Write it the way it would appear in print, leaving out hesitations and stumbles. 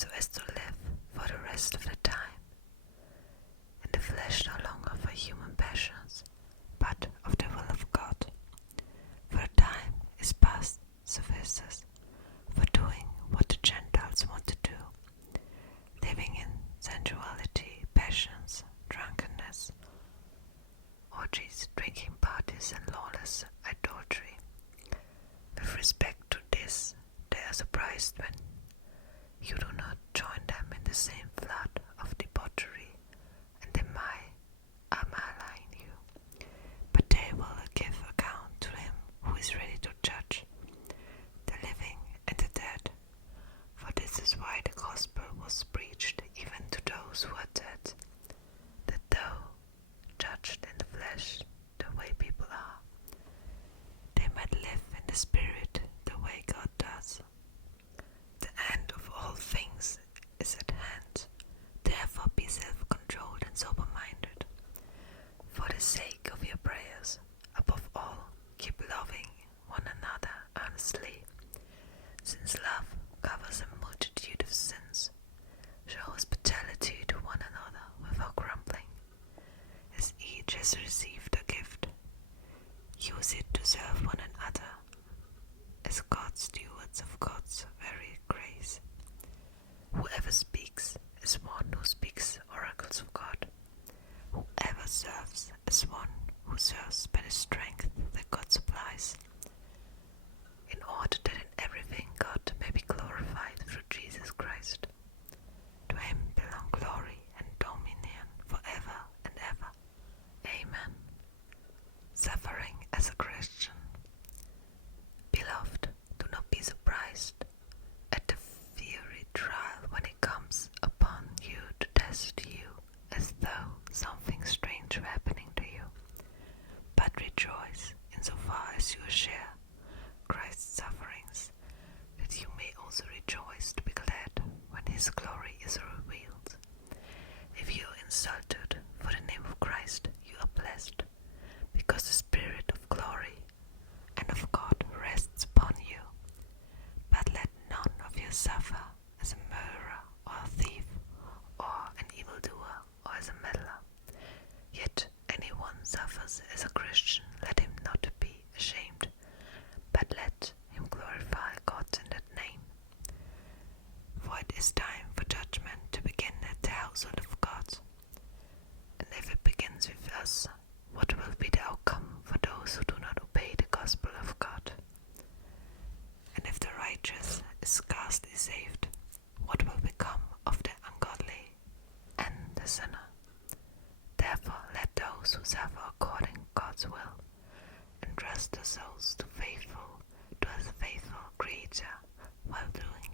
so as to live for the rest of the time, in the flesh no longer for human passions, but of the will of God. For the time is past suffices for doing what the Gentiles want to do, living in sensuality, passions, drunkenness, orgies, drinking parties, and lawless adultery. With respect to this, they are surprised when you do not join them in the same flood of debauchery, and they are malign you. But they will give account to him who is ready to judge the living and the dead. For this is why the gospel was preached even to those who are dead, that though judged in the flesh the way people are, they might live in the spirit the way God does. The end of all things is at hand. Therefore be self-controlled and sober-minded. For the sake of your prayers, above all, keep loving one another earnestly, since love covers a multitude of sins. Show hospitality to one another without grumbling. As each has received a gift, use it to serve one another as God's stewards of God's very grace. Whoever speaks is one who speaks oracles of God. Whoever serves is one who serves by the strength that God supplies, in order that in everything God may be glorified through Jesus Christ. To him belong glory and dominion forever and ever. Amen. Suffering as a Christian. Beloved, do not be surprised at the fiery trial when it comes upon you to test you as though something strange were happening to you. But rejoice insofar as you share Christ's sufferings, that you may also rejoice to be glad when his glory is revealed. If you are insulted for the name of Christ, you are blessed, because the Spirit of glory and of God rests upon you. But let none of you suffer as a murderer or a thief or an evildoer or as a meddler. Yet anyone suffers as a Christian, let him not be ashamed, but let him glorify God in that name. For it is time for judgment to begin at the household of God. And if it begins with us, what will be the outcome for those who do not obey the gospel of God? And if the righteous is scarcely saved, what will become of the ungodly and the sinner? Therefore let those who suffer according to God's will entrust their souls to a faithful Creator while doing